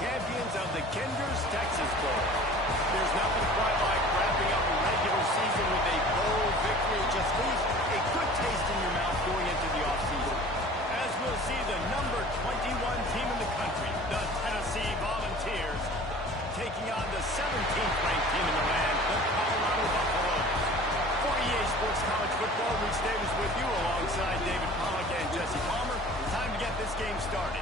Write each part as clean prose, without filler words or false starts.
champions of the Kinder's Texas Bowl. There's nothing quite like wrapping up a regular season with a bowl victory. It just leaves a good taste in your mouth going into the offseason. As we'll see the number 21 team in the country, the Tennessee Volunteers, taking on the 17th ranked team in the land, the Colorado Buffaloes. For EA Sports College Football, Reese Davis with you alongside David Pollock and Jesse Palmer. Time to get this game started.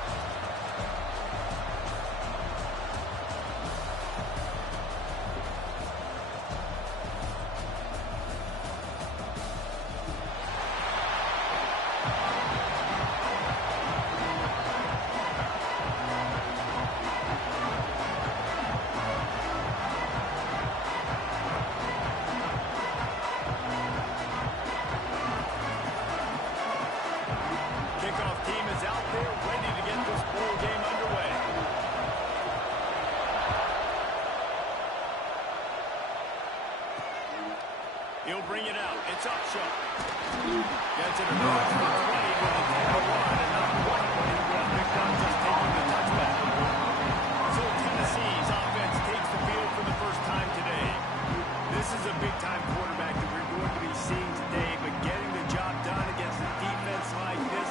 He'll bring it out. It's up short. Gets it across the 20 with a tail wide and not quite what he would have picked up just taking the touchback. So Tennessee's offense takes the field for the first time today. This is a big-time quarterback that we're going to be seeing today, but getting the job done against a defense like this,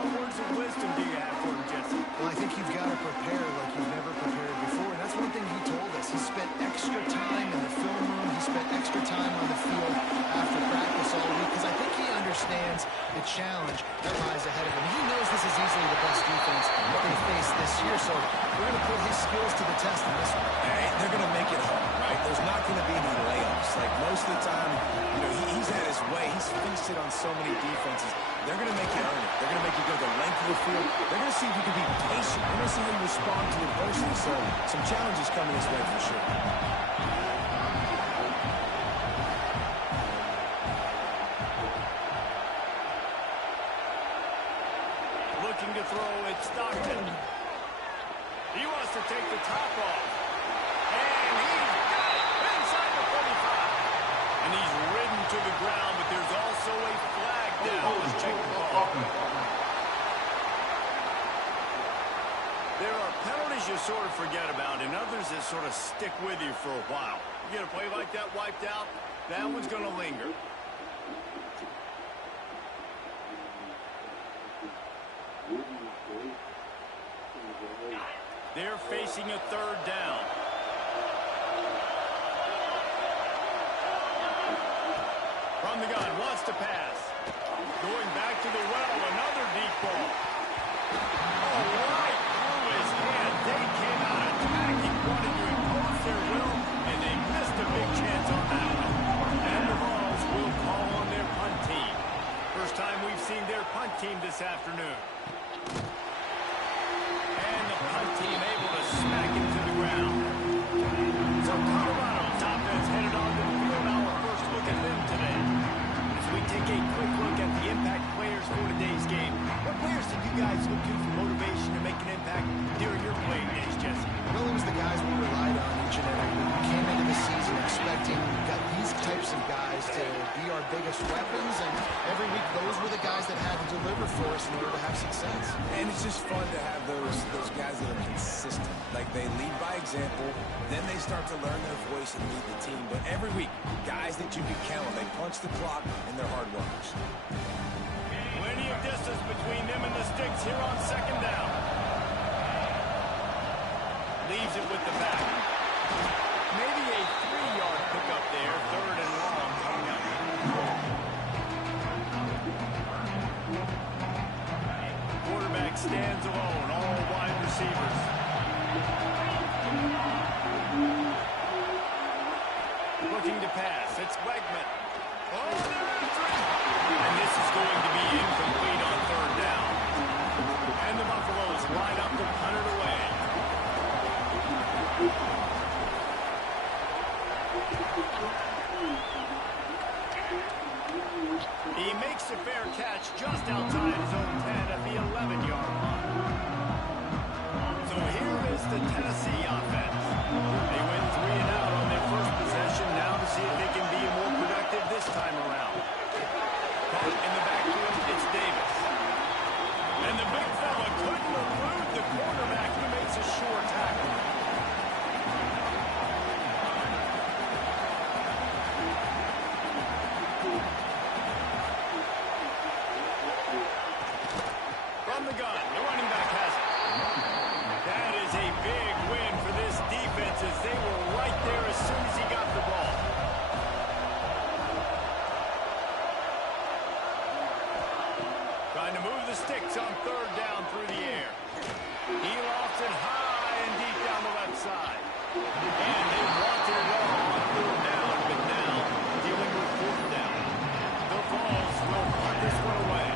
what words of wisdom do you have for him, Jesse? Well, I think you've got to prepare like you've never prepared before, and that's one thing he told us. He spent extra time in the film room. He spent extra time on the field after practice all week because I think he understands the challenge that lies ahead of him. He knows this is easily the best defense that they face this year, so we're going to put his skills to the test in this one. Hey, they're going to make it hard, right? There's not going to be any layups. Like most of the time, you know, he's had his way. He's feasted on so many defenses. They're going to make you earn it. They're going to make you go the length of the field. They're going to see if you can be patient. They're going to see how you respond to adversity. So some challenges coming his way for sure. Looking to throw, it's Stockton. He wants to take the top off. And he's got it inside the 45. And he's ridden to the ground, but there's also a flag down. Let's check the ball. There are penalties you sort of forget about, and others that sort of stick with you for a while. You get a play like that wiped out, that one's going to linger. They're facing a third down. From the gun, wants to pass. Going back to the well, another deep ball. Oh, right through his hand. They came out attacking, wanted to impose their will, and they missed a big chance on that one. And the Vols will call on their punt team. First time we've seen their punt team this afternoon. And the punt team able to smack him to the ground. So Colorado's offense headed on to the field. Our first look at them today. As we take a quick look at the impact players for today's game, what players did you guys look to for motivation to make an impact during your playing days, Jesse? Well, it was the guys we relied on each and every week. We came into the season expecting these types of guys to be our biggest weapons, and every week those were the guys that had to deliver for us in order to have success. And it's just fun to have those guys that are consistent. Like they lead by example, then they start to learn their voice and lead the team. But every week, guys that you can count on, they punch the clock and they're hard workers. Plenty of distance between them and the sticks here on second down. leaves it with the back. Maybe a 3-yard pickup there, 3rd and long coming up. Quarterback stands alone, all wide receivers. Looking to pass, it's Wegman. Oh, and this is going to be incomplete on 3rd down. And the Buffaloes line up to punt it away. He makes a fair catch just outside his own 10 at the 11-yard line. So here is the Tennessee offense. They went 3 and out on their first possession. Now to see if they can be more productive this time around. Caught in the backfield, it's Davis. And the big fella couldn't elude the quarterback who makes a sure tackle. From the gun, the running back has it. That is a big win for this defense as they were right there as soon as he got the ball. Trying to move the sticks on 3rd down through the air. He lofts it high and deep down the left side. And they wanted it all on 3rd down, but now dealing with 4th down. The Vols will punt this one away.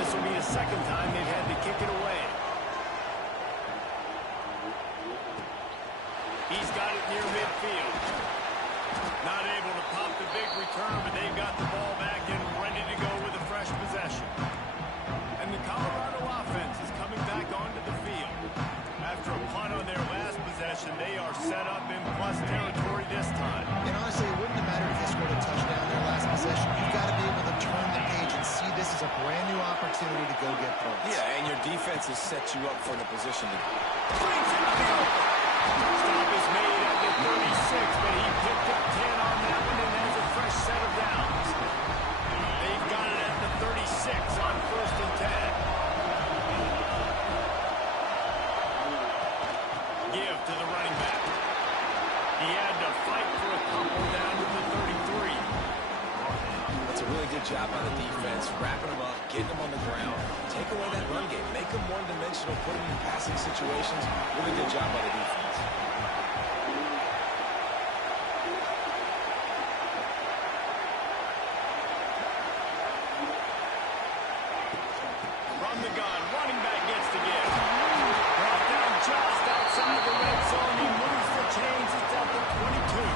This will be the 2nd time they've had to kick it away. He's got it near midfield. Not able to pop the big return, but they've got the ball back and ready to go with a fresh possession. And the Colorado offense is coming back onto the field. After a punt on their last possession, they are set up in plus territory this time. And honestly, it wouldn't have mattered if they scored a touchdown their last possession. You've got to be able to turn the page and see this as a brand new opportunity to go get points. Yeah, and your defense has set you up for the position to... Stop is made at the 36, but he picked up 10 on that one and has a fresh set of downs. They've got it at the 36 on 1st and 10. Give to the running back. He had to fight for a couple down to the 33. That's a really good job by the defense, wrapping them up, getting them on the ground, take away that run game, make them one-dimensional, put them in passing situations. Really good job by the defense. From the gun, running back gets to give. Brought down just outside the red zone. He moves the chains. It's at the 22.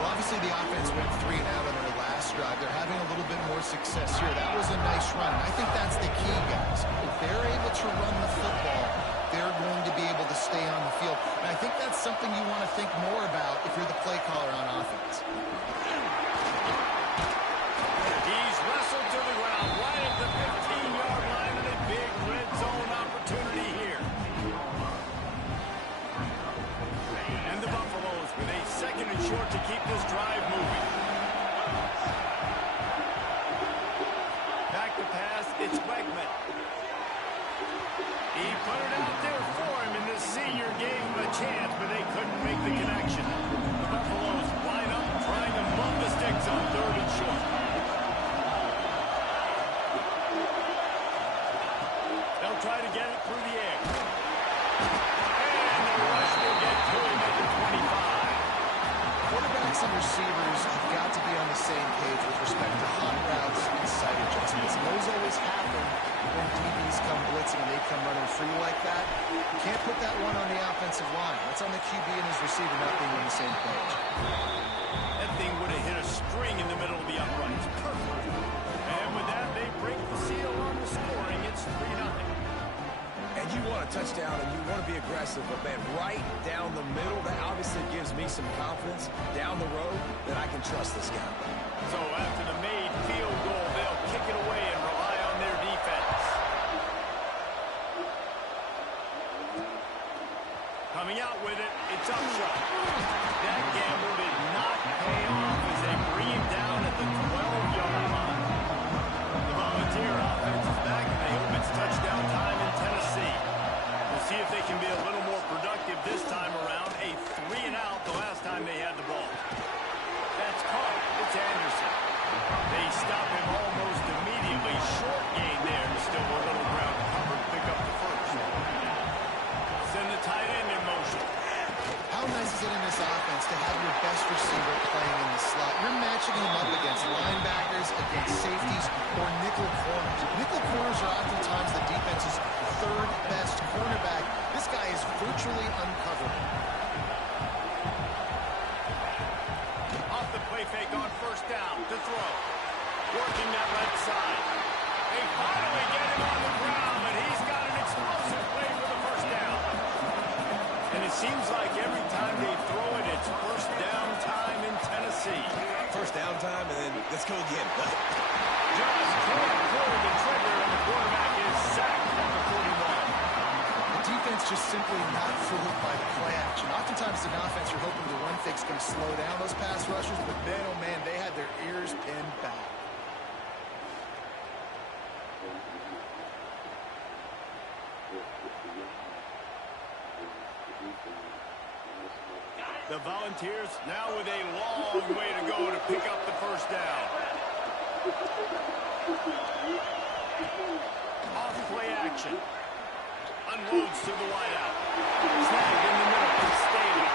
Well, obviously the offense went 3 and out on their last drive. They're having a little bit more success here. That was a nice run. And I think that's the key, guys. If they're able to run the football, they're going to be able to stay on the field. And I think that's something you want to think more about if you're the play caller on offense. He's wrestled to the ground right at the 15-yard line and a big red zone opportunity here. And the Buffaloes with a 2nd and short to keep this drive moving. Back to pass, it's Wegman. He put it out there for him, and the senior gave him a chance, but they couldn't make the connection. The Buffaloes line up trying to move the sticks on 3rd and short. They'll try to get it through the air. And the rush will get to him at the 25. Quarterbacks and receivers have got to be on the same page with respect to hot routes and sight adjustments. And those always happen when DBs come blitzing and they come running free like that. You can't put that one on the offensive line. That's on the QB and his receiver not being on the same page. That thing would have hit a string in the middle of the uprights. Perfect. And with that, they break the seal on the scoring. It's 3-0. And you want a touchdown and you want to be aggressive, but man, right down the middle, that obviously gives me some confidence down the road that I can trust this guy. So after the made field goal, they'll kick it away and rely on their defense. Coming out with it, it's Upshaw. That gamble did not pay off as they bring him down at the 12-yard line. The Volunteer offense is back, and they hope it's touchdown time in Tennessee. We'll see if they can be a little more productive is it in this offense to have your best receiver playing in the slot? You're matching him up against linebackers, against safeties, or nickel corners. Nickel corners are oftentimes the defense's third best cornerback. This guy is virtually uncoverable. Off the play fake on first down to throw. Working that left side. They finally get him on the ground, and he's got an explosive play for the first down. And it seems like every time they throw it, it's first down time in Tennessee. First down time, and then let's go again. Just can't pull the trigger, and the quarterback is sacked at the 41. The defense just simply not fooled by the play action. Oftentimes, as an offense, you're hoping the run fake's going to slow down those pass rushers, but man, oh man, they had their ears pinned back. The Volunteers now with a long way to go to pick up the first down. Off play action. Unloads to the wideout. Snagged in the middle and stayed.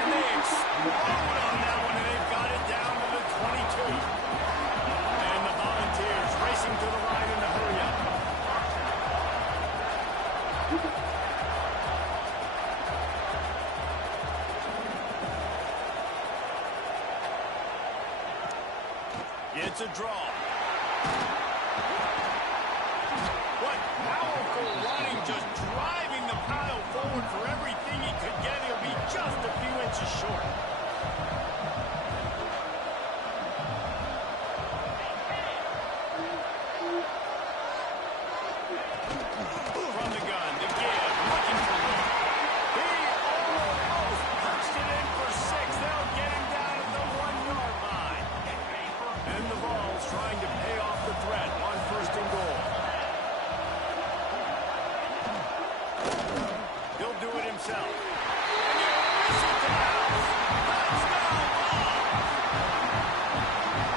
And they explode on that one, and they've got it down to the 22. And the Volunteers racing to the line in the hurry up. It's a draw. What powerful running, just driving the pile forward for everything he could get. He'll be just a few inches short. From the gun, the give, looking for room. He almost punched it in for 6. They'll get him down at the 1-yard line. And the ball's trying to pay off the threat on first and goal. He'll do it himself. And he'll miss it to House. Touchdown ball!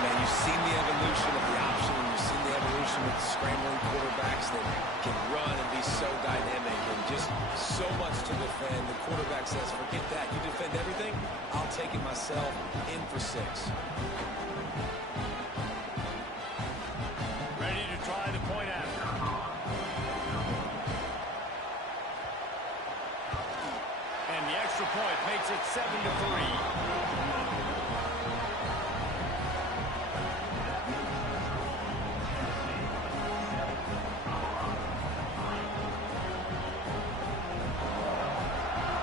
Man, you've seen the evolution of the option, and you've seen the evolution with scrambling quarterbacks that can run and be so dynamic and just so much to defend. The quarterback says, forget that. You defend everything, I'll take it myself. In for 6. Ready to try the point after. And the extra point makes it 7-3.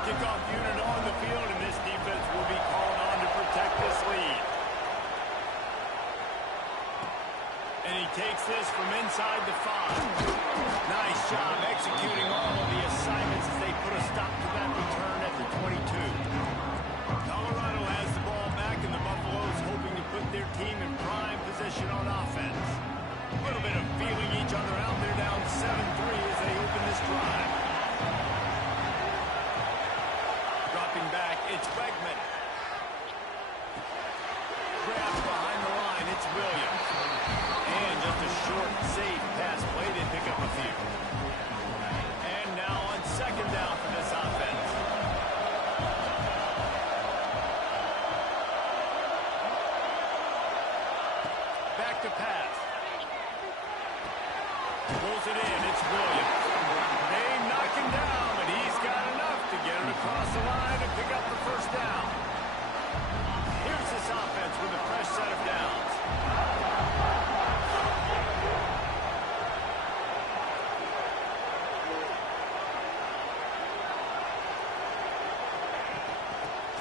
Kickoff unit on the field, and this defense will be called on to protect this lead. And he takes this from inside the 5. Nice job executing all of the assignments as they put a stop to that return at the 22. Colorado has the ball back, and the Buffaloes hoping to put their team in prime position on offense. A little bit of feeling each other out. They're down 7-3 as they open this drive. Dropping back, it's Bregman. Grabs behind the line, it's Williams. And just a short, safe pass play, they pick up a few. And now on second down for this offense. Back to pass. Pulls it in, it's Williams. They knock him down, but he's got enough to get it across the line and pick up the first down. Here's this offense with a fresh set of downs.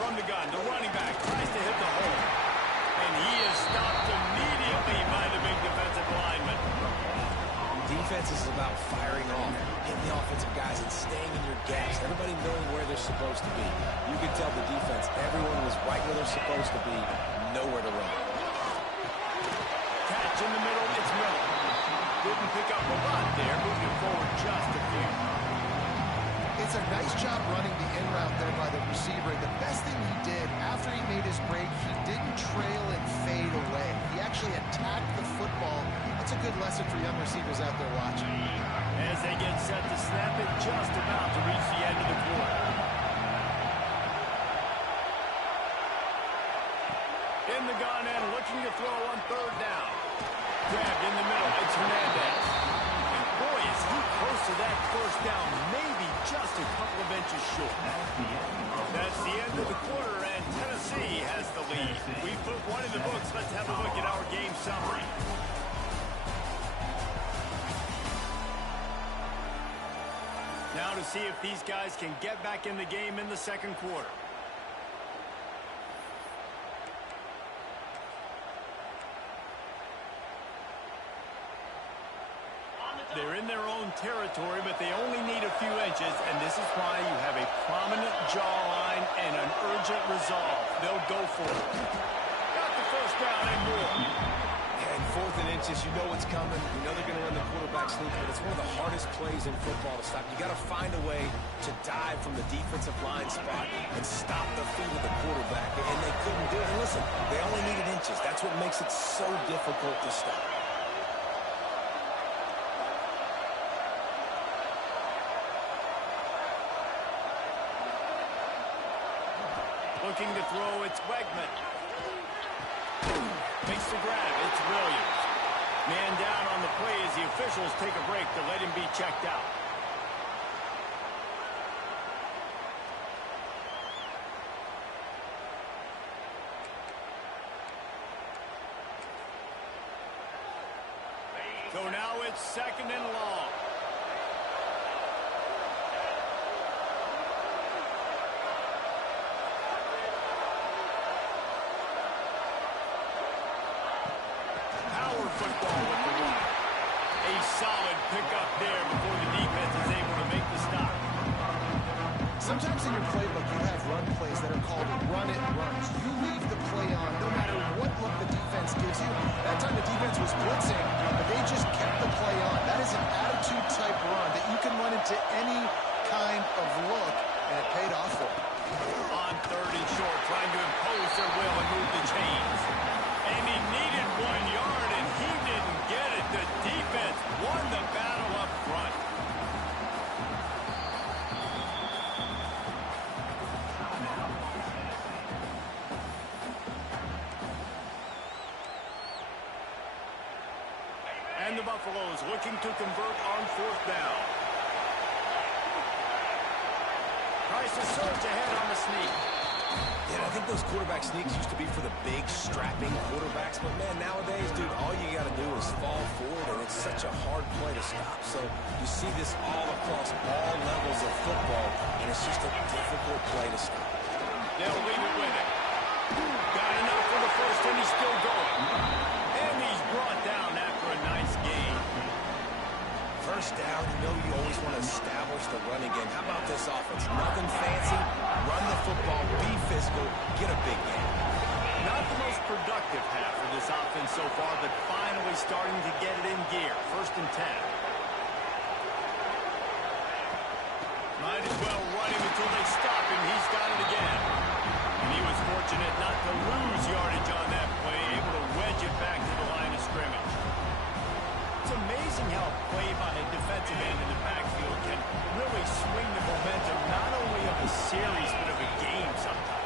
From the gun, the running back tries to hit the hole. And he is stopped immediately by the big defensive lineman. Defense is about firing off, hitting the offensive guys, and staying in your gaps. Everybody knowing where they're supposed to be. You can tell the defense, everyone was right where they're supposed to be, nowhere to run. Catch in the middle, it's Miller. Didn't pick up a lot there, moving forward just a few. It's a nice job running the in route there by the receiver. The best thing he did after he made his break, he didn't trail and fade away. He actually attacked the football. That's a good lesson for young receivers out there watching. As they get set to snap it, just about to reach the end of the quarter. looking to throw on third down. Grabbed in the middle. It's Hernandez. And boy, is he close to that first down. Maybe just a couple of inches short. That's the end of the quarter, and Tennessee has the lead. We put one in the books. Let's have a look at our game summary. Now to see if these guys can get back in the game in the second quarter. They're in their own territory, but they only need a few inches, and this is why you have a prominent jawline and an urgent resolve. They'll go for it. Got the first down and more. And 4th and inches, you know what's coming. You know they're going to run the quarterback sneak, but it's one of the hardest plays in football to stop. You got to find a way to dive from the defensive line spot and stop the feet of the quarterback, and they couldn't do it. And listen, they only needed inches. That's what makes it so difficult to stop. Looking to throw, it's Wegman. Makes the grab, it's Williams. Man down on the play as the officials take a break to let him be checked out. So now it's 2nd and long. Football with the run. A solid pickup there before the defense is able to make the stop. Sometimes in your playbook, you have run plays that are called run-it runs. You leave the play on no matter what look the defense gives you. That time the defense was blitzing, but they just kept the play on. That is an attitude-type run that you can run into any kind of look, and it paid off for them. On 3rd and short, trying to impose their will and move the chains. And he needed 1 yard, and he didn't get it. The defense won the battle up front. And the Buffaloes looking to convert on 4th down. Tries to surge ahead on the sneak. Yeah, I think those quarterback sneaks used to be for the big, strapping quarterbacks. But, man, nowadays, dude, all you got to do is fall forward, and it's such a hard play to stop. So you see this all across all levels of football, and it's just a difficult play to stop. They'll leave it with it. Got enough for the first, and he's still going. And he's brought down after a nice gain. First down, you know you always want to establish the running game. How about this offense? Nothing fancy. Run the football, be physical, get a big game. Not the most productive half for this offense so far, but finally starting to get it in gear. 1st and 10. Might as well run him until they stop him. He's got it again. And he was fortunate not to lose yardage on that play, able to wedge it back to the line of scrimmage. It's amazing how a play by a defensive end in the backfield can really swing the momentum not only of a series but of a game sometimes.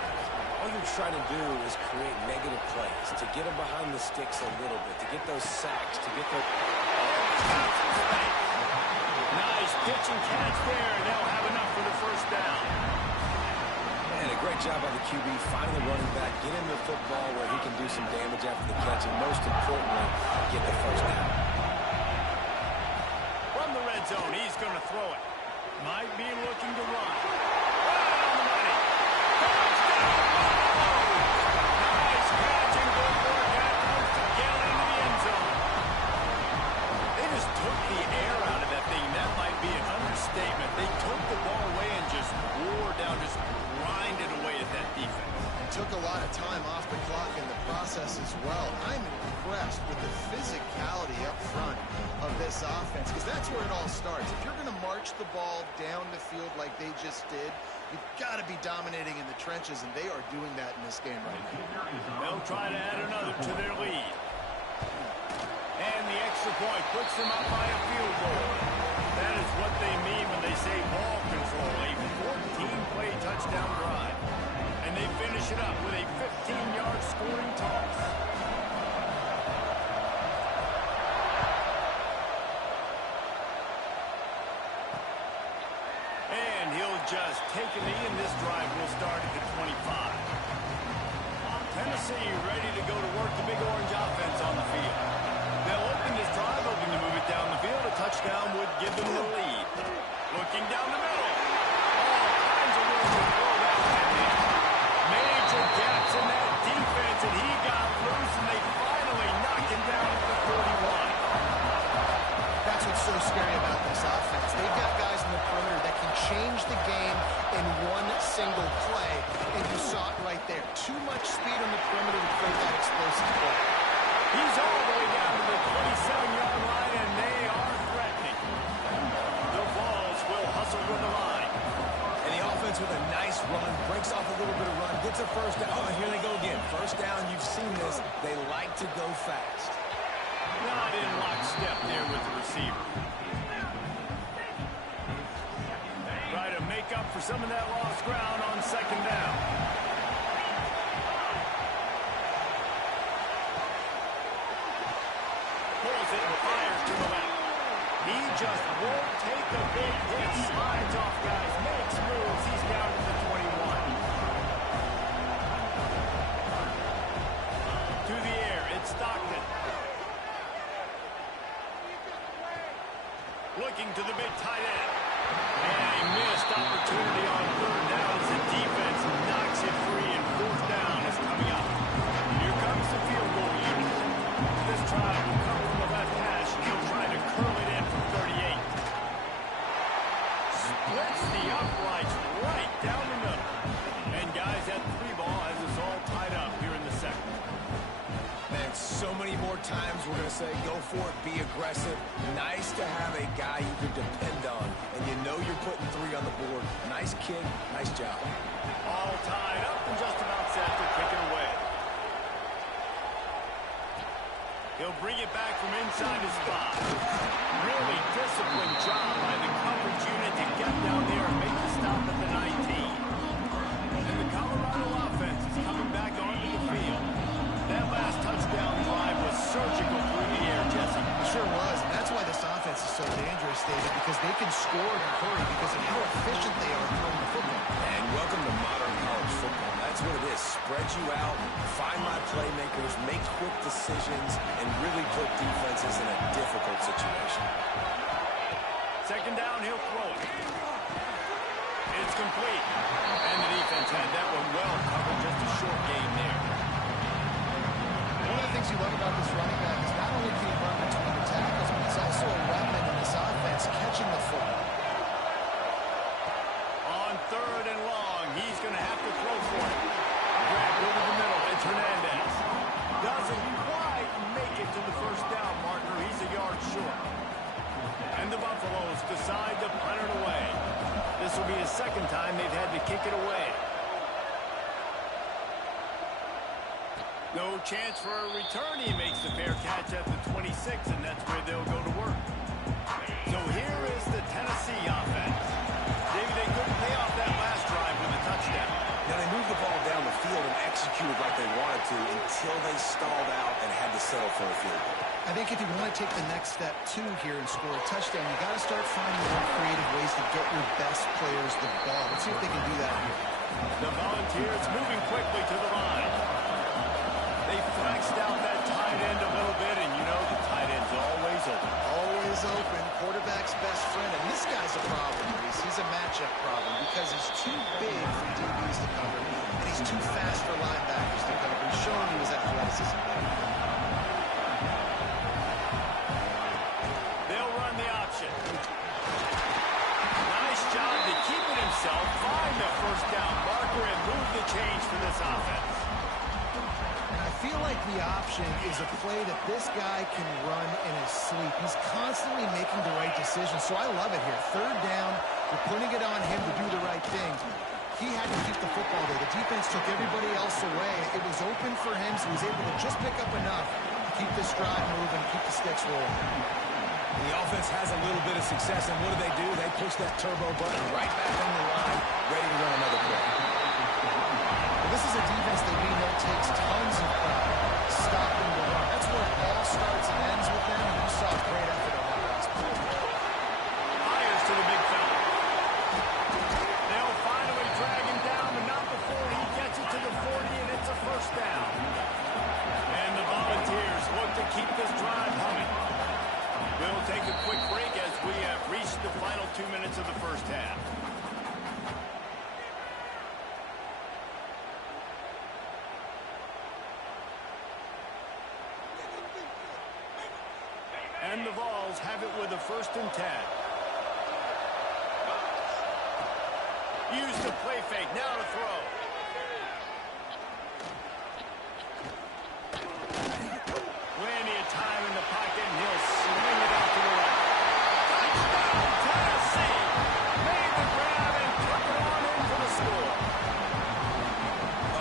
All you're trying to do is create negative plays, to get them behind the sticks a little bit, to get those sacks, to get those... Nice pitch and catch there, and they'll have enough for the first down. And a great job by the QB, finding the running back, get him the football where he can do some damage after the catch, and most importantly, get the first down. From the red zone, he's going to throw it. Might be looking to run. Right on the money. Touchdown! Nice catch and good work afterwards to get into the end zone. They just took the air out of that thing. That might be an understatement. They took the ball away and just wore down, just grinded away at that defense. And took a lot of time off the clock in the process as well. I'm impressed with the physicality up front of this offense, because that's where it all starts. If you're going to march the ball down the field like they just did, you've got to be dominating in the trenches, and they are doing that in this game right now. They'll try to add another to their lead. And the extra point puts them up by a field goal. That is what they mean when they say ball control, a 14-play touchdown drive. And they finish it up with a 15-yard scoring toss. just take a knee, and this drive will start at the 25. Tennessee ready to go to work the Big Orange offense on the field. They'll open this drive, hoping to move it down the field. A touchdown would give them the lead. Looking down the middle. All kinds of room to throw that one in. Major gaps in that defense, and he got loose, and they finally knocked him down at the 41. That's what's so scary about this offense. They've got guys in the perimeter that can change the game in one single play, and you saw it right there. Too much speed on the perimeter to create that explosive play. He's all the way down to the 27-yard line, and they are threatening. The Vols will hustle with the line. And the offense with a nice run, breaks off a little bit of run, gets a first down. Oh, here they go again. First down, you've seen this. They like to go fast. Not in lockstep there with the receiver. Try to make up for some of that lost ground on second down. Pulls it and fires to the left. He just won't take a big hit. Slides off guys, makes moves. He's down to the 21. To the air, it's Stockton. Looking to the big tight end. And a missed opportunity on third down as the defense knocks it free, and fourth down is coming up. Here comes the field goal unit. This drive will come from the left hash, and he'll try to curl it in from 38. Splits the uprights right down the middle. And guys, that three ball has us all tied up here in the second. Man, so many more times we're going to say, go for it, be aggressive. Nice to have a guy you can depend on, and you know you're putting three on the board. Nice kick, nice job. All tied up and just about set to kick it away. He'll bring it back from inside his spot. Really disciplined job by the coverage unit to get down there and make the stop at the 19. And the Colorado offense is coming back onto the field. That last touchdown drive was surgical through the air, Jesse. It sure was, and that's why this offense is so dangerous, David, because they can score in a hurry because of how efficient they are throwing the football. And welcome to modern college football. That's what it is. Spread you out, find my playmakers, make quick decisions, and really put defenses in a difficult situation. Second down, he'll throw it. It's complete. And the defense had that one well covered, just a short gain there. One of the things you love about this running back is not only can he run between the tackles, but he's also a weapon in this offense catching the football. On third and long, he's going to have to throw for it. Grabbed over the middle, it's Hernandez. Doesn't quite make it to the first down marker. He's a yard short. And the Buffaloes decide to punt it away. This will be the second time they've had to kick it away. No chance for a return. He makes the fair catch at the 26, and that's where they'll go to work. So here is the Tennessee offense. Maybe they couldn't pay off that last drive with a touchdown. Now, they moved the ball down the field and executed like they wanted to until they stalled out and had to settle for a field goal. I think if you want to take the next step, too, here and score a touchdown, you got to start finding more creative ways to get your best players the ball. Let's see if they can do that here. The Volunteers moving quickly to the line. They flexed out that tight end a little bit, and you know the tight end's always open. Always open, quarterback's best friend, and this guy's a problem, Reese. He's a matchup problem because he's too big for DBs to cover, and he's too fast for linebackers to cover. He's showing you his athleticism there. They'll run the option. Nice job to keep it himself, find the first down marker, and move the change for this offense. I feel like the option is a play that this guy can run in his sleep. He's constantly making the right decision, so I love it here. Third down, you're putting it on him to do the right thing. He had to keep the football there. The defense took everybody else away. It was open for him, so he was able to just pick up enough to keep this drive moving, keep the sticks rolling. The offense has a little bit of success, and what do? They push that turbo button right back on the line, ready to run another play. Well, this is a defense that we know takes tons of pride stopping the run. That's where it all starts and ends with them, and you saw a great effort on that last play. Fires to the big fella. They'll And the Vols have it with a 1st and 10. Use the play fake. Now to throw. Plenty of time in the pocket, and he'll swing it out to the right. Touchdown, Tennessee! Made the grab and took it on in for the score.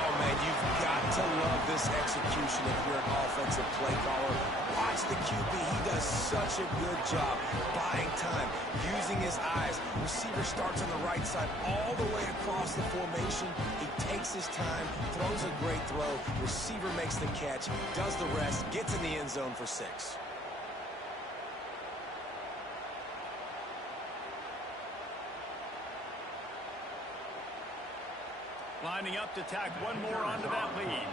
Oh, man, you've got to love this execution if you're an offensive play caller. Watch the QB. He does such a good job buying time, using his eyes. Receiver starts on the right side all the way across the formation. He takes his time, throws a great throw. Receiver makes the catch, does the rest, gets in the end zone for 6. Lining up to tack one more onto that lead.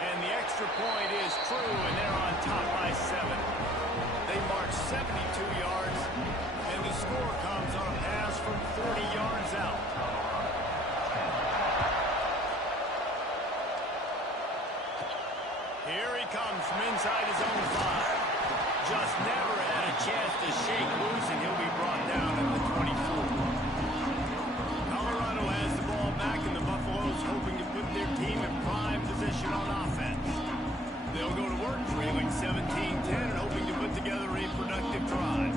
And the extra point is true, and they're on top by 7. They march 72 yards, and the score comes on a pass from 40 yards out. Here he comes from inside his own 5. Just never had a chance to shake loose, and he'll be brought down at the 24. Colorado has the ball back, and the Buffaloes hoping to put their team in prime position on offense. They'll go to work trailing 17-10 and hoping to put together a productive drive.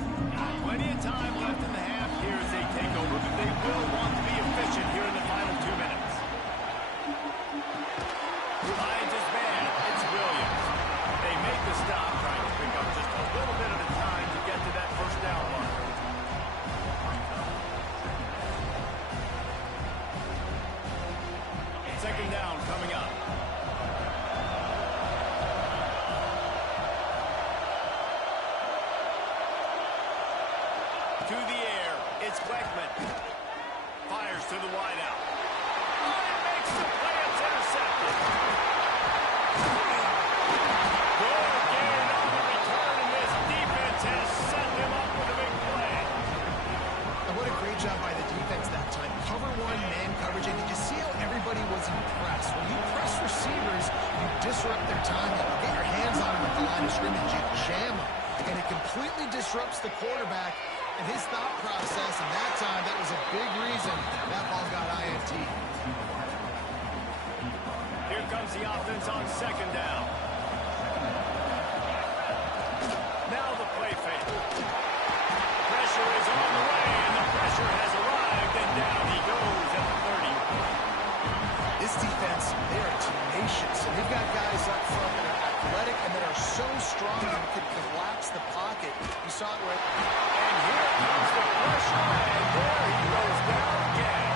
Plenty of time left in the half here as they take over, but they will want to be efficient here in the final 2 minutes. Finds his man. It's Williams. They make the stop, trying to pick up just a little bit at a time to get to that 1st down marker. Second down coming up. To the air, it's Beckman. Fires to the wideout. Ryan makes the play, it's intercepted. Good gain on the return, and this defense has set them up with a big play. And what a great job by the defense that time. Cover 1, man coverage, and did you see how everybody was impressed? When you press receivers, you disrupt their timing. You get your hands on them at the line of scrimmage, you jam them, and it completely disrupts the quarterback and his thought process, and that time, that was a big reason that ball got INT. Here comes the offense on 2nd down. Now the play fake. Pressure is on the way, and the pressure has arrived, and down he goes at the 30. This defense, they are tenacious, and they've got guys up front that are athletic and that are so strong and can collapse the pocket. You saw it where... And here comes the pressure, and there he goes down again.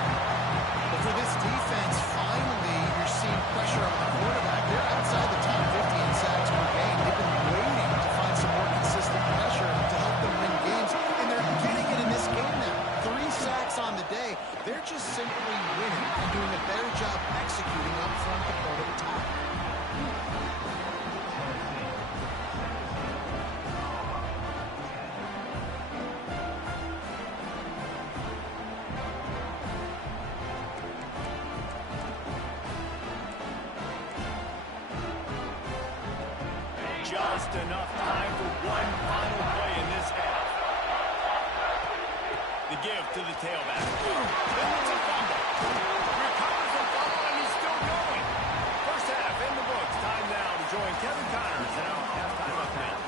But for this defense, finally, you're seeing pressure on the quarterback. They're outside the top 50 in sacks per game. They've been waiting to find some more consistent pressure to help them win games, and they're getting it in this game now. 3 sacks on the day. They're just simply winning and doing a better job executing up front the point of attack. Just enough time for one final play in this half. The give to the tailback. Then it's a fumble. Recovers the fumble, and he's still going. 1st half in the books. Time now to join Kevin Connors in our halftime update.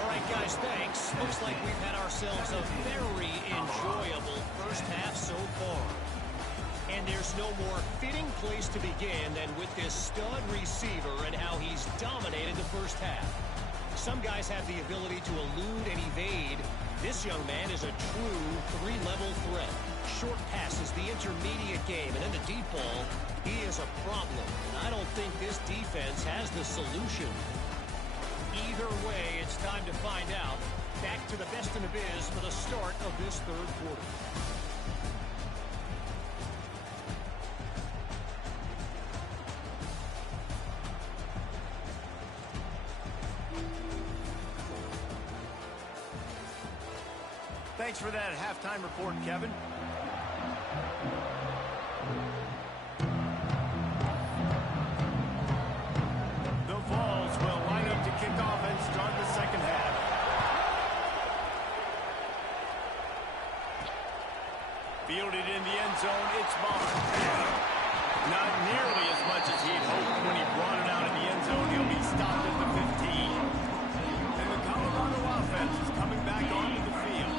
All right, guys, thanks. Looks like we've had ourselves a very enjoyable 1st half so far. And there's no more fitting place to begin than with this stud receiver and how he's dominated the 1st half. Some guys have the ability to elude and evade. This young man is a true 3-level threat. Short passes, the intermediate game, and then the deep ball, he is a problem. I don't think this defense has the solution. Either way, it's time to find out. Back to the best in the biz for the start of this 3rd quarter. Thanks for that halftime report, Kevin. The Vols Fielded in the end zone, it's Bond. Not nearly as much as he'd hoped when he brought it out in the end zone. He'll be stopped at the 15. And the Colorado offense is coming back onto the field.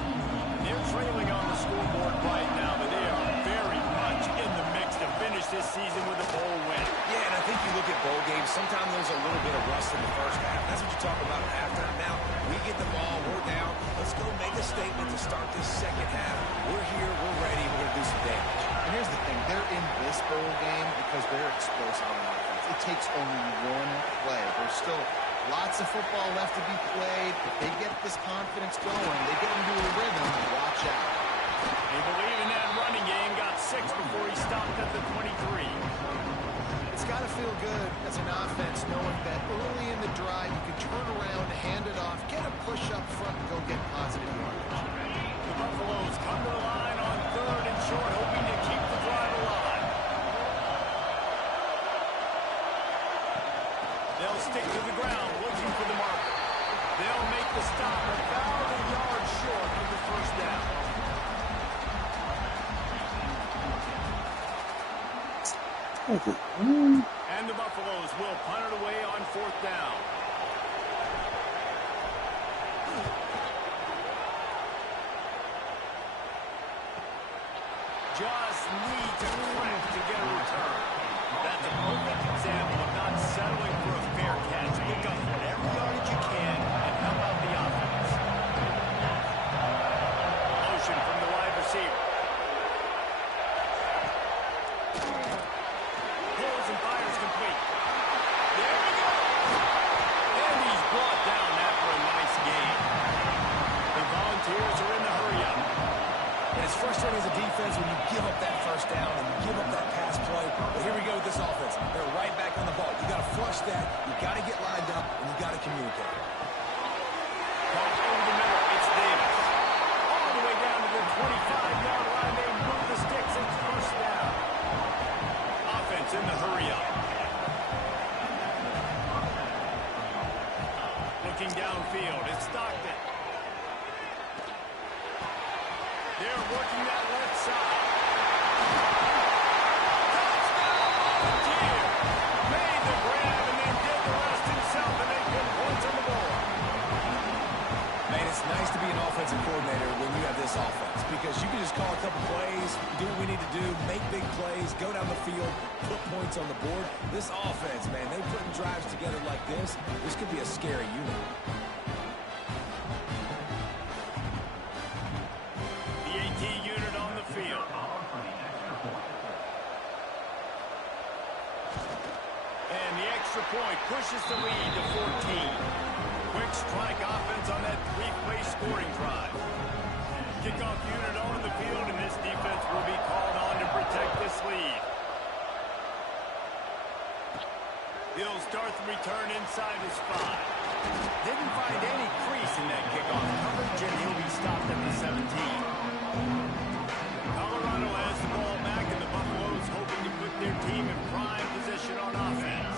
They're trailing on the scoreboard right now, but they are very much in the mix to finish this season with a bowl win. Yeah, and I think you look at bowl games, sometimes there's a little bit of rust in the first half. That's what you talk about at halftime. Now, we get the ball, we're down. Let's go make a statement to start this second half. We're here, we're ready, we're going to do some damage. And here's the thing, they're in this bowl game because they're explosive on offense. It takes only one play. There's still lots of football left to be played. If they get this confidence going, they get into a rhythm, watch out. They believe in that running game, got 6 before he stopped at the 23. It's got to feel good as an offense knowing that early in the drive you can turn around, hand it off, get a push up front, and go get positive yardage. The Buffaloes come to the line on 3rd and short, hoping to keep the drive alive. They'll stick to the ground, looking for the marker. They'll make the stop about a yard short of the first down. And the Buffaloes will punt it away on 4th down. Just need to crack to get a return. That's a perfect example of not settling for a fair catch. Pick up every yardage you can and help out the offense. Motion from the wide receiver. Pulls and fires complete. There we go. And he's brought down after a nice gain. The Volunteers are in the hurry-up. And it's frustrating as a defense when you give up that first down and you give up that pass play. But here we go with this offense. They're right back on the ball. You got to flush that. You got to get lined up, and you got to communicate. Ball over the middle. It's Davis. All the way down to the 25-yard line. They move the sticks. It's first down. Offense in the hurry-up. Looking downfield. It's Stockton. They're working that left side. Touchdown, Volunteer! Made the grab and then did the rest himself, and they put points on the board. Man, it's nice to be an offensive coordinator when you have this offense because you can just call a couple plays, do what we need to do, make big plays, go down the field, put points on the board. This offense, man, they putting drives together like this could be a scary unit. Point pushes the lead to 14. Quick strike offense on that 3-play scoring drive. Kickoff unit on the field, and this defense will be called on to protect this lead. He'll start the return inside his 5. Didn't find any crease in that kickoff coverage, and he'll be stopped at the 17. Colorado has the ball back, and the Buffaloes hoping to put their team in prime position on offense.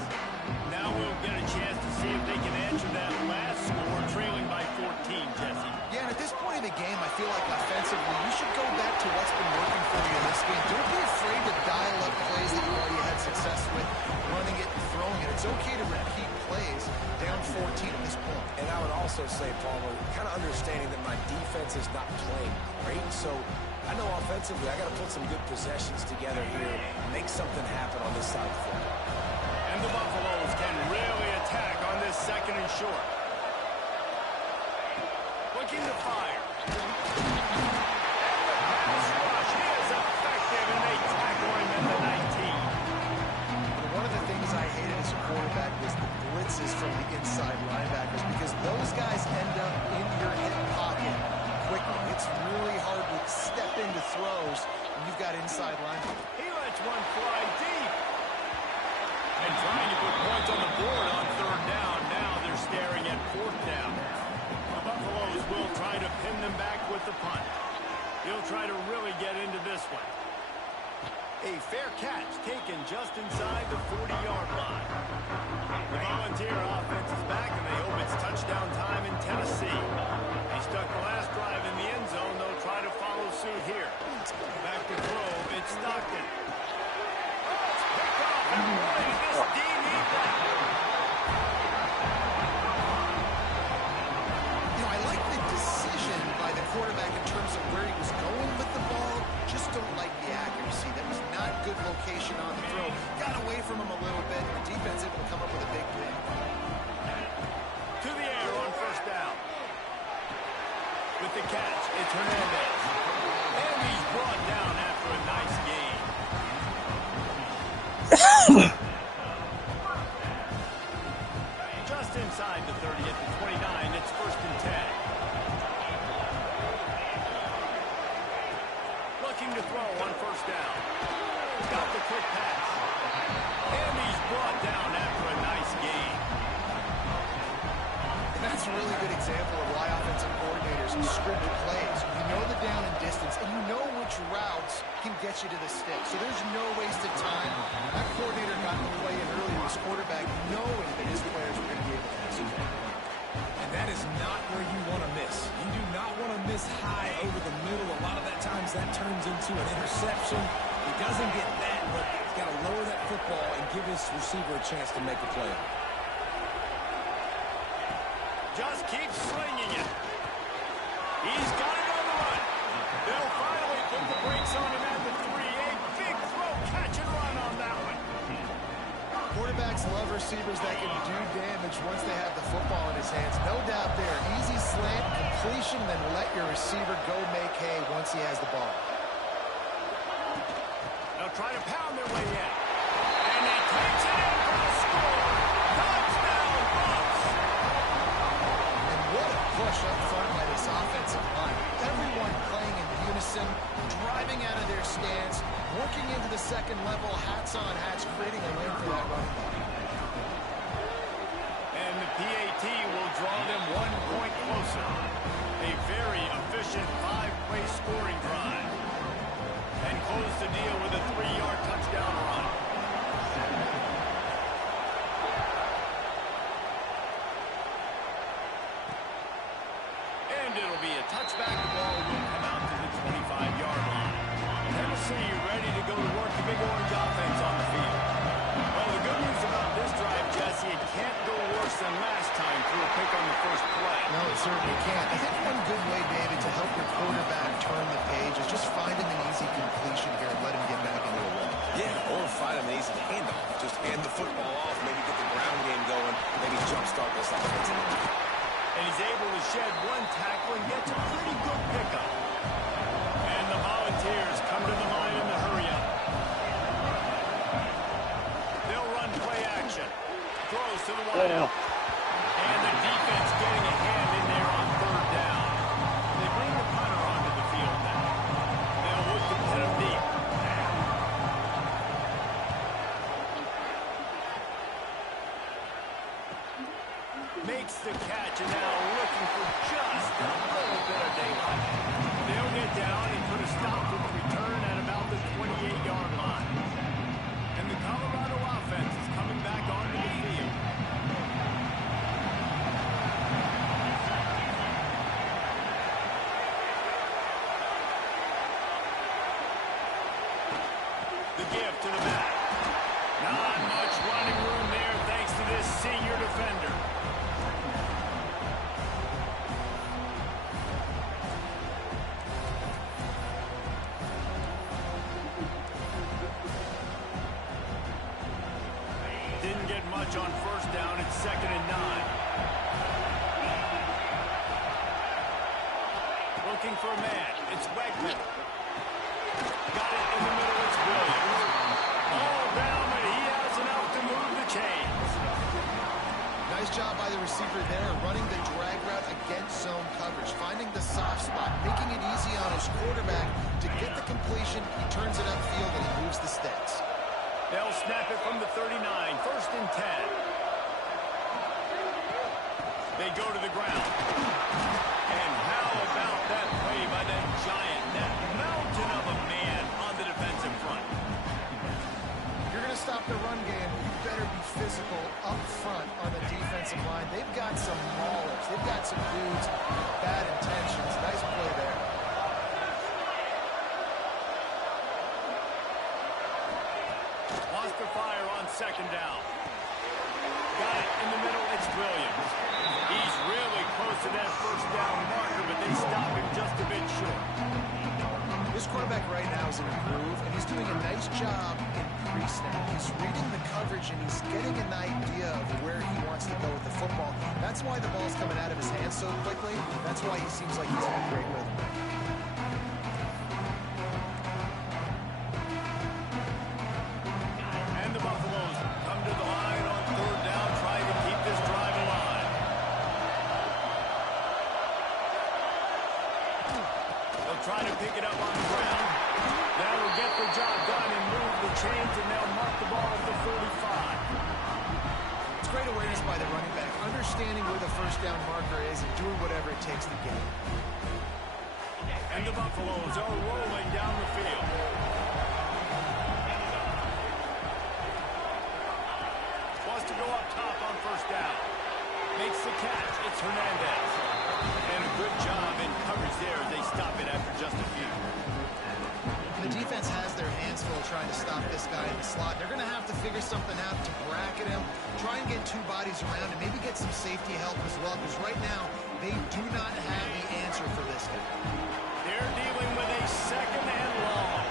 Now we'll get a chance to see if they can answer that last score, trailing by 14, Jesse. Yeah, and at this point in the game, I feel like offensively, you should go back to what's been working for you in this game. Don't be afraid to dial up plays that you already had success with, running it and throwing it. It's okay to repeat plays down 14 at this point. And I would also say, Palmer, kind of understanding that my defense is not playing great, so I know offensively I got to put some good possessions together here, make something happen on this side of the football. And the Buffaloes can really attack on this 2nd and short. Looking to fire. And the pass rush is effective, and they tackle him at the 19. One of the things I hated as a quarterback was the blitzes from the inside linebackers because those guys end up in your hip pocket quickly. It's really hard to step into throws when you've got inside linebackers. He lets one fly deep. And trying to put points on the board on 3rd down. Now they're staring at 4th down. The Buffaloes will try to pin them back with the punt. He'll try to really get into this one. A fair catch taken just inside the 40-yard line. The Volunteer offense is back, and they hope it's touchdown time in Tennessee. They stuck the last drive in the end zone. They'll try to follow suit here. Back looking to throw on first down. Got the quick pass. And he's brought down after a nice gain. And that's a really good example of why offensive coordinators script plays. You know the down and distance, and you know which routes can get you to the stick. So there's no wasted time. That coordinator got the play in early with his quarterback, knowing that his players were going to be able to execute. And that is not where you want to miss. You do not want to miss high over the middle. A lot of that times that turns into an interception. He doesn't get that, but he's got to lower that football and give his receiver a chance to make a play. Just keep slinging it. He's got it on the run. They'll finally put the brakes on him at the 3. A big throw, catch and run on that one. Quarterbacks love receivers that can do damage once they have the football in his hands. No doubt there. Easy slant, completion, then let your receiver go make hay once he has the ball. They'll try to pound their way in. And he takes it in for the score. Touchdown, Bucks. And what a push up front by this offensive line. Everyone playing in unison, driving out of their stance, working into the second level, hats on hats, creating a lane for that running back. And the PAT will draw them 1 point closer. A very efficient 5-play scoring drive. And close the deal with a 3-yard touchdown run. And it'll be a touchback. The ball will come out to the 25-yard line. Tennessee ready to go to work the big orange offense on the field. Well, the good news about this drive, Jesse, it can't go worse than last time through a pick on the first play. No, it certainly can't. I think one good way, David, to help your quarterback turn the page is just find him an easy completion here and let him get back into a run. Yeah, or find him an easy handoff. Just hand the football off, maybe get the ground game going, maybe jumpstart this offense. And he's able to shed one tackle and gets a pretty good pickup. And the Volunteers come to the line in the hurry-up. They'll run play action. Throws to the wide. And the defense getting a hand in there on third down. They bring the punter onto the field now. They'll look to put him deep. Makes the catch and now looking for just a little bit of daylight. They'll get down and put a stop to the return at about the 28-yard line. And the Colorado offense is coming back onto the field. The give to the back. Not much running room there thanks to this senior defender. Didn't get much on first down. It's 2nd and 9. Looking for a man. It's Wegman. Got it in the middle. It's Williams. All down, but he has enough to move the chains. Nice job by the receiver there, running the drag route against zone coverage, finding the soft spot, making it easy on his quarterback to get the completion. He turns it upfield and he moves the sticks. They'll snap it from the 39, 1st and 10. They go to the ground. And how about that play by that giant, that mountain of a man on the defensive front? If you're going to stop the run game, you better be physical up front on the defensive line. They've got some maulers. They've got some dudes with bad intentions. Nice play there. Wants to fire on 2nd down. Got it in the middle. It's Williams. He's really close to that first down marker, but they stop him just a bit short. This quarterback right now is in a groove, and he's doing a nice job in pre-snap. He's reading the coverage, and he's getting an idea of where he wants to go with the football. That's why the ball's coming out of his hands so quickly. That's why he seems like he's in a great rhythm. And the Buffaloes come to the line on 3rd down, trying to keep this drive alive. They'll try to pick it up on the ground. understanding where the first down marker is and doing whatever it takes to get it. And the Buffaloes are rolling down the field. Wants to go up top on first down. Makes the catch. It's Hernandez. And a good job in coverage there as they stop it after just a few. The defense has their hands full trying to stop this guy in the slot. They're going to have to figure something out to bracket him, try and get two bodies around, and maybe get some safety help as well, because right now they do not have the answer for this guy. They're dealing with a second and long.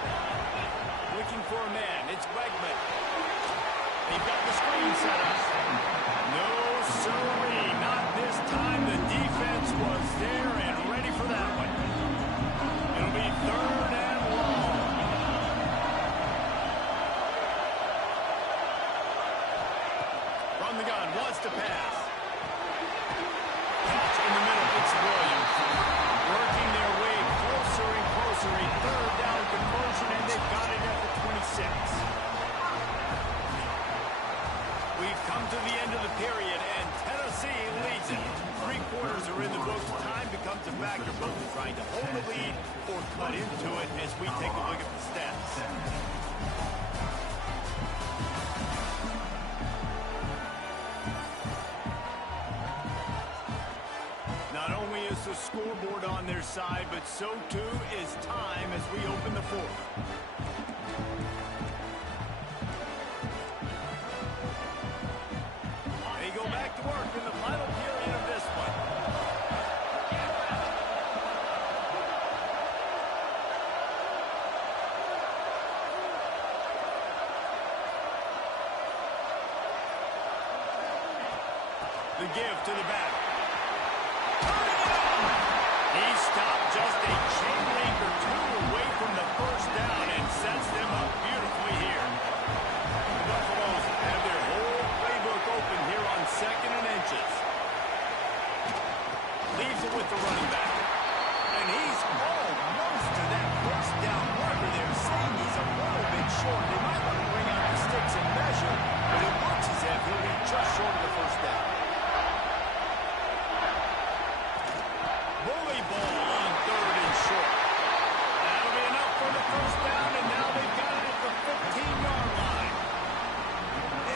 Looking for a man. It's Wegman. They've got the screen set up. No, sirree. Not this time. The defense was there and ready for that one. It'll be third and long. From the gun. Wants to pass. Catch in the middle. It's Williams. Working their way closer and closer. A third down conversion, and they've got it at the 26. We've come to the end of the period, and Tennessee leads it. 3 quarters are in the books. Time becomes a factor, both trying to hold the lead or cut into it as we take a look at the stats. Not only is the scoreboard on their side, but so too is time as we open the fourth. They go back to work in the final period of this one. The give to the back. He stopped just a chain link or two away from the first down and sets them up beautifully here. The Buffaloes have their whole playbook open here on 2nd and inches. Leaves it with the running back. And he's almost to that first down marker there, saying he's a little bit short. They might want to bring out the sticks and measure, but it looks as if he'll be just short of the first down. Bully ball on 3rd and short. That'll be enough for the first down, and now they've got it at the 15-yard line.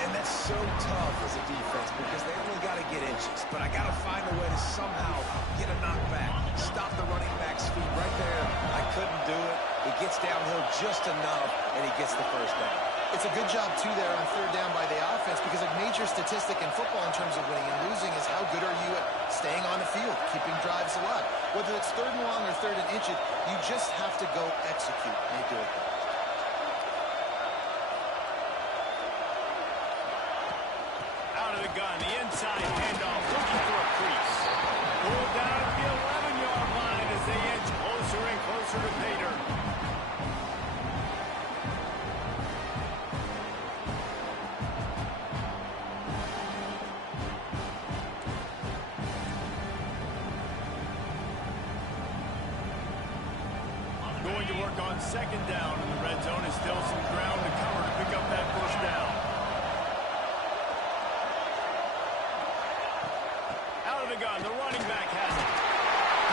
And that's so tough as a defense because they only got to get inches. But I got to find a way to somehow get a knockback. Stop the running back's feet right there. I couldn't do it. He gets downhill just enough, and he gets the first down. It's a good job, too, there on 3rd down by the offense, because a major statistic in football in terms of winning and losing is how good are you at staying on the field, keeping drives alive. Whether it's 3rd and long or 3rd and inches, you just have to go execute, and they do it there. Out of the gun, the inside handoff, looking for a crease. Pulled down at the 11-yard line as they inch closer and closer to pay dirt. Going to work on 2nd down in the red zone. Is still some ground to cover to pick up that first down. Out of the gun, the running back has it.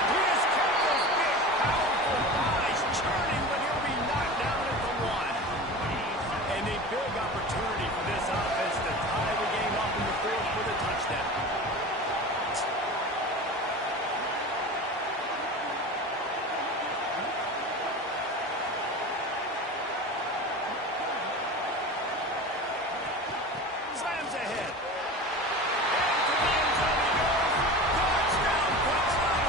He has kept those big, powerful bodies churning, but he'll be knocked down at the 1. And a big opportunity for this offense to tie the game up in the 4th for the touchdown. Slams ahead. Into the end zone he goes. Touchdown, touchdown.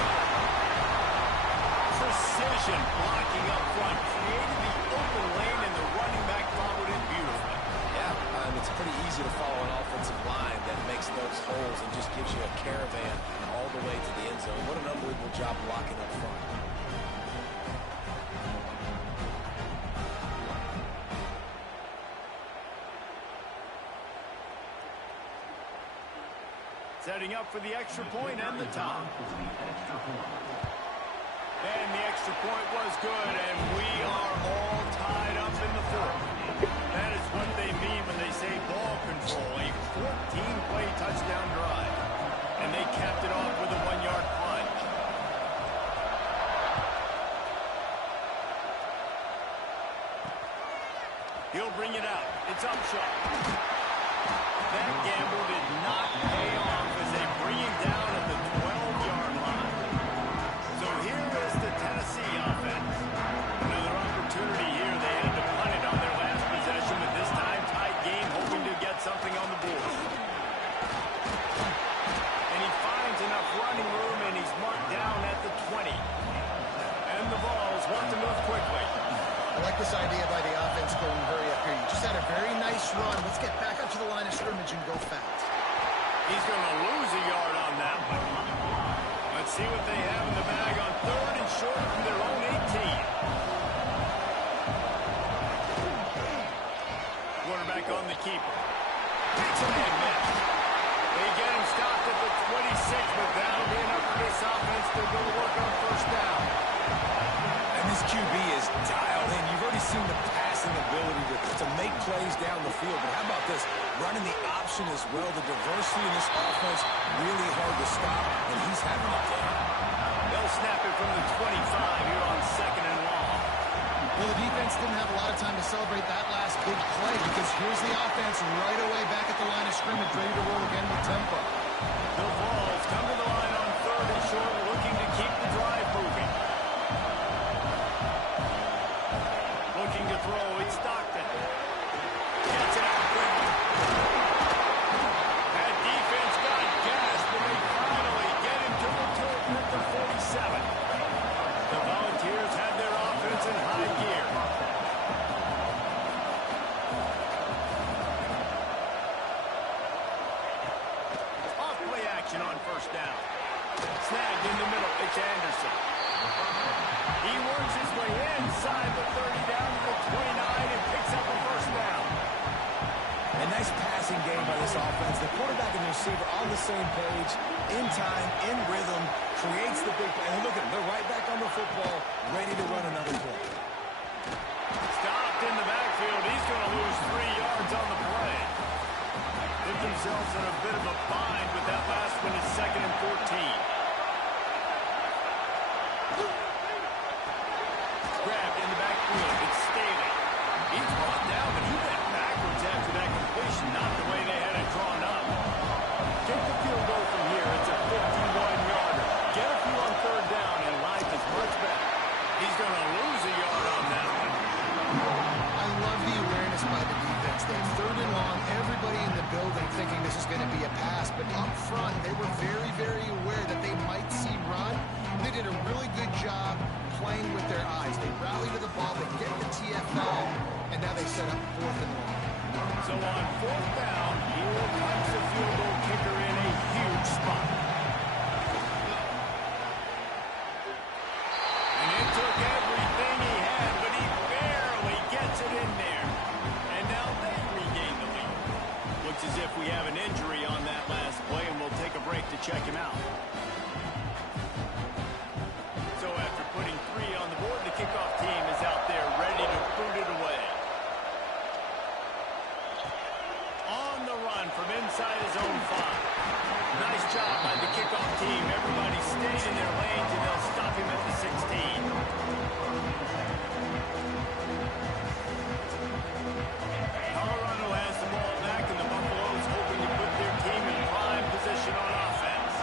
Precision blocking up front. Created the open lane, and the running back followed it beautifully. Yeah, it's pretty easy to follow an offensive line that makes those holes and just gives you a caravan all the way to the end zone. What an unbelievable job blocking up front. Setting up for the extra point and the top. And the extra point was good, and we are all tied up in the 4th. That is what they mean when they say ball control, a 14-play touchdown drive. And He'll bring it out. It's up shot. That gamble did not pay off as they bring him down at the 12-yard line. So here is the Tennessee offense. Another opportunity here. They had to punt it on their last possession, but this time tight game, hoping to get something on the board. And he finds enough running room, and he's marked down at the 20. And the Vols want to move quickly. I like this idea by the offense going hurry up here. You just had a very nice run. Let's get back up to the line of scrimmage and go fast. He's going to lose a yard on that one. Let's see what they have in the bag on 3rd and short from their own 18. Quarterback on the keeper. Takes a man miss. They get him stopped at the 26, but that'll be enough for this offense to go to work on 1st down. And this QB is dialed in. You've already seen the passing ability to make plays down the field. But how about this? Running the option as well. The diversity in this offense, really hard to stop, and he's having a day. They'll snap it from the 25 here on 2nd and long. Well, the defense didn't have a lot of time to celebrate that last big play because here's the offense right away back at the line of scrimmage, ready to roll again with tempo. The Vols come to the line on 3rd and short, looking to keep the drive moving. Looking to throw, it's Stockton. Gets it out quick. That defense got gas, but they finally get him to the turf at the 47. The Volunteers have their offense in high gear. Off-play action on 1st down. Snagged in the middle, it's Anderson. He works his way inside the 30 down to the 29 and picks up a 1st down. A nice passing game by this offense. The quarterback and the receiver on the same page, in time, in rhythm, creates the big play. And look at them, they're right back on the football, ready to run another play. Stopped in the backfield. He's going to lose 3 yards on the play. Put themselves in a bit of a bind, but that last one is 2nd and 14. Grabbed in the backfield. It's Staley. He's brought down, but he went backwards after that completion. Not the way they had it drawn up. Take the field goal from here. It's a 51-yarder. Get a few on 3rd down, and life is much better. He's going to lose a yard on that one. I love the awareness by the defense. They 3rd and long, everybody in the building thinking this is going to be a pass, but up front, they were very, very aware that they might see run. They did a really good job playing with their eyes. They rally to the ball, they get the TFL, and now they set up 4th and long. So on 4th down, he will punch the field goal kicker in a huge spot. And it took everything he had, but he barely gets it in there. And now they regain the lead. Looks as if we have an injury on that last play, and we'll take a break to check him out. So after putting 3 on the board, the kickoff team is out there ready to boot it away. On the run from inside his own 5. Nice job by the kickoff team. Everybody stayed in their lanes, and they'll stop him at the 16. Colorado has the ball back, and the Buffaloes hoping to put their team in prime position on offense.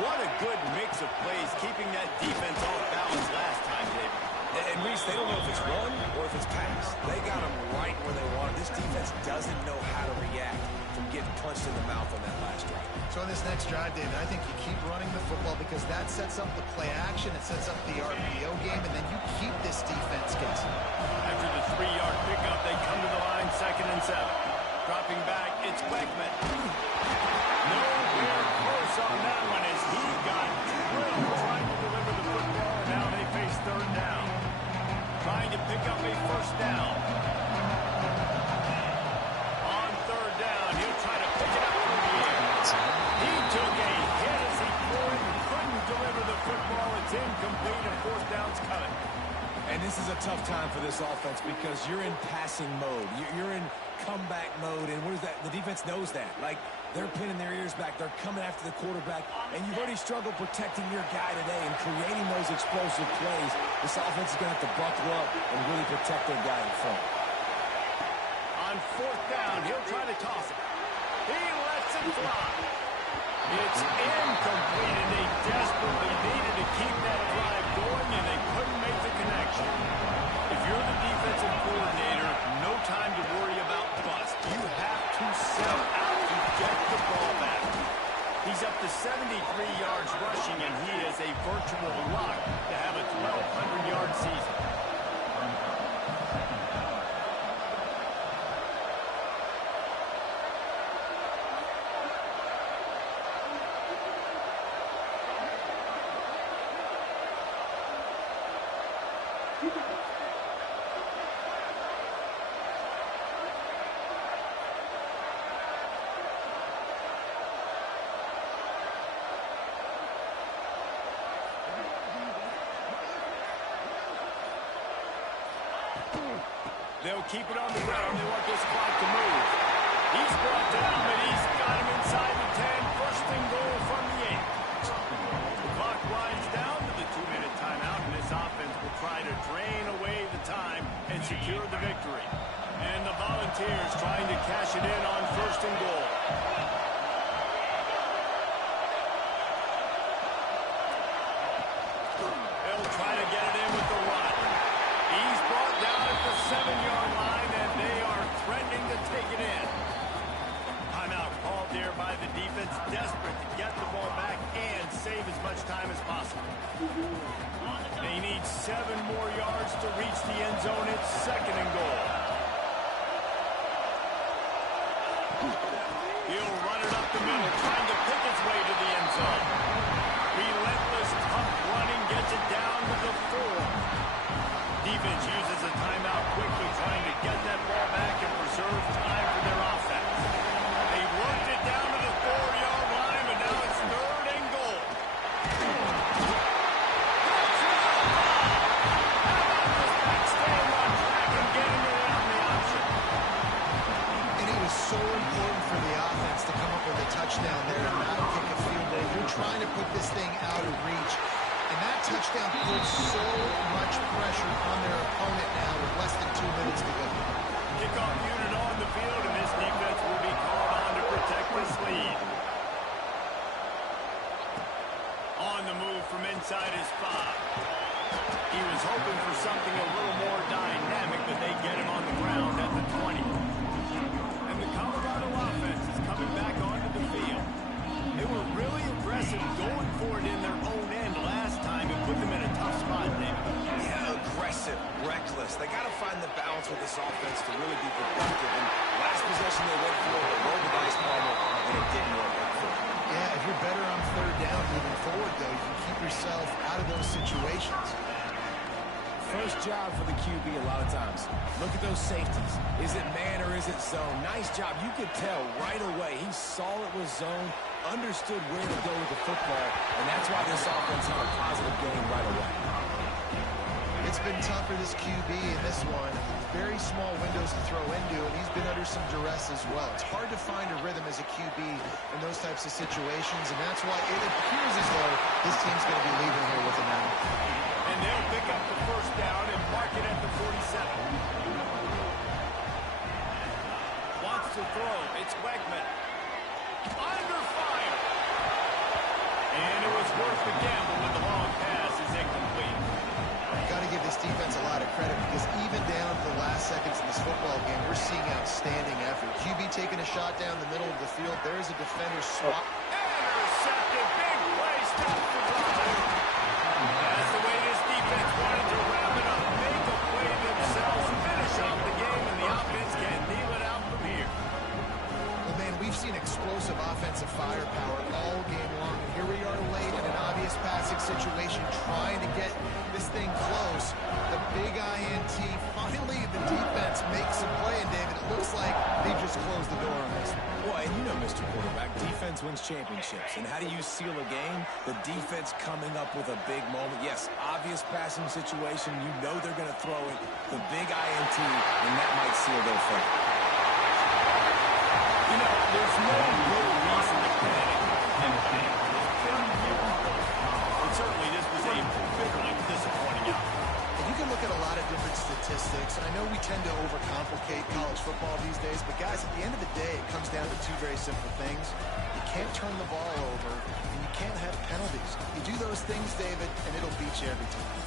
What a good mix of plays, keeping that defense off balance last time, David. And Reese, they don't know if it's run or if it's pass. They got them right where they want it. This defense doesn't know how to react from getting punched in the mouth on that last drive. So on this next drive, David, I think you keep running the football because that sets up the play action, it sets up the RPO game, and then you keep this defense guessing. After the 3-yard pickup, they come to the line 2nd and 7. Dropping back, it's Beckman. Nowhere close on that one as he got drilled trying to deliver the football, and now they face 3rd down. Trying to pick up a 1st down. On 3rd down, he'll try to pick it up from the air. He took a hit as he threw it and couldn't deliver the football. It's incomplete, and 4th down's coming. And this is a tough time for this offense because you're in passing mode. You're in comeback mode, and what is that? The defense knows that. Like, they're pinning their ears back. They're coming after the quarterback, and you've already struggled protecting your guy today and creating those explosive plays. This offense is going to have to buckle up and really protect their guy in front. On fourth down, he'll try to toss it. He lets it fly. It's incomplete, and they desperately needed to keep that drive going, and they couldn't make the connection. If you're the defensive coordinator, no time to worry about bust. You have to sell out to get the ball back. He's up to 73 yards rushing, and he is a virtual lock to have a 1,200-yard season. They'll keep it on the ground. They want this clock to move. He's brought down, but he's got him inside the 10. First and goal from the 8. The clock winds down to the 2-minute timeout, and this offense will try to drain away the time and secure the victory. And the Volunteers trying to cash it in on first and goal. They'll try to get it in with the run. He's brought down at the 7-yard line, and they are threatening to take it in. Timeout called there by the defense, desperate to get the ball back and save as much time as possible. They need 7 more yards to reach the end zone. It's second and goal. He'll run it up the middle, trying to pick his way to the end zone. Relentless, tough running, gets it down to the 4. Defense uses a timeout quickly, trying to get that ball back and preserve time for their offense. They worked it down to the 4-yard line, but now it's third and goal. Staying on track and getting it on the option. And it was so important for the offense to come up with a touchdown there and not kick a field goal. You're trying to put this thing out of reach. And that touchdown puts so much pressure on their opponent now with less than 2 minutes to go. Kickoff unit on the field, and this defense will be called on to protect this lead. On the move from inside his 5. He was hoping for something a little more dynamic, but they get him on the ground at the 20. And the Colorado offense is coming back onto the field. They were really aggressive going for it in their own end last time and put them in a tough spot, David. Yeah, aggressive, reckless. They got to find the balance with this offense to really be productive. And last possession they went for it, rolled the dice, Palmer, and it didn't work out for them. Yeah, if you're better on third down moving forward, though, you can keep yourself out of those situations. First job for the QB a lot of times. Look at those safeties. Is it man or is it zone? Nice job. You could tell right away. He saw it was zone, understood where to go with the football, and that's why this offense had a positive game right away. It's been tough for this QB in this one. Very small windows to throw into, and he's been under some duress as well. It's hard to find a rhythm as a QB in those types of situations, and that's why it appears as though this team's going to be leaving here with a now. And they'll pick up the first down and mark it at the 47. Wants to throw. It's Wegman. Under fire. And it was worth the gamble when the long pass is incomplete. You've got to give this defense a lot of credit because even down to the last seconds of this football game, we're seeing outstanding effort. QB taking a shot down the middle of the field. There's a defender swap. Intercepted. Big play. Stop the drive. That's the way this defense wanted to wrap it up. Make a play themselves, finish off the game, and the offense can kneel it out from here. Well, man, we've seen explosive offensive firepower all game long, and here we are late in an obvious passing situation trying to get this thing close. The big INT, finally the defense makes a play, and David, it looks like they just closed the door on this one. Well, and you know, Mr. Quarterback, defense wins championships. And how do you seal a game? The defense coming up with a big moment. Yes, obvious passing situation. You know they're going to throw it. The big INT, and that might seal their fate. You know, there's no real reason to panic. And certainly this was a bitterly disappointing outcome. You can look at a lot of different statistics, and I know we tend to overcomplicate college football these days, but guys, at the end of the day, it comes down to two very simple things. You can't turn the ball over, and you can't have penalties. You do those things, David, and it'll beat you every time.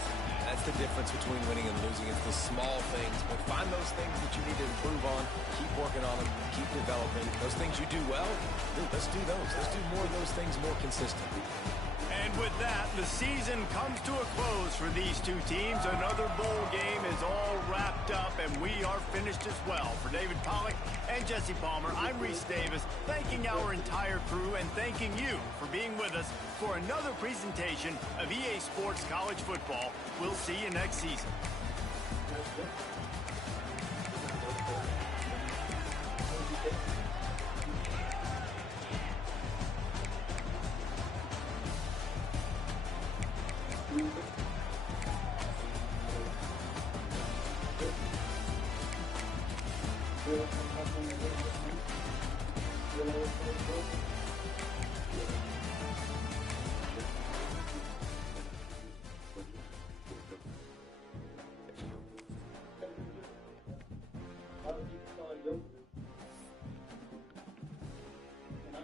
That's the difference between winning and losing. It's the small things. But find those things that you need to improve on. Keep working on them. Keep developing. Those things you do well, let's do those. Let's do more of those things more consistently. And with that, the season comes to a close for these two teams. Another bowl game is all wrapped up, and we are finished as well. For David Pollack and Jesse Palmer, I'm Reese Davis, thanking our entire crew and thanking you for being with us for another presentation of EA Sports College Football. We'll see you next season. Gracias.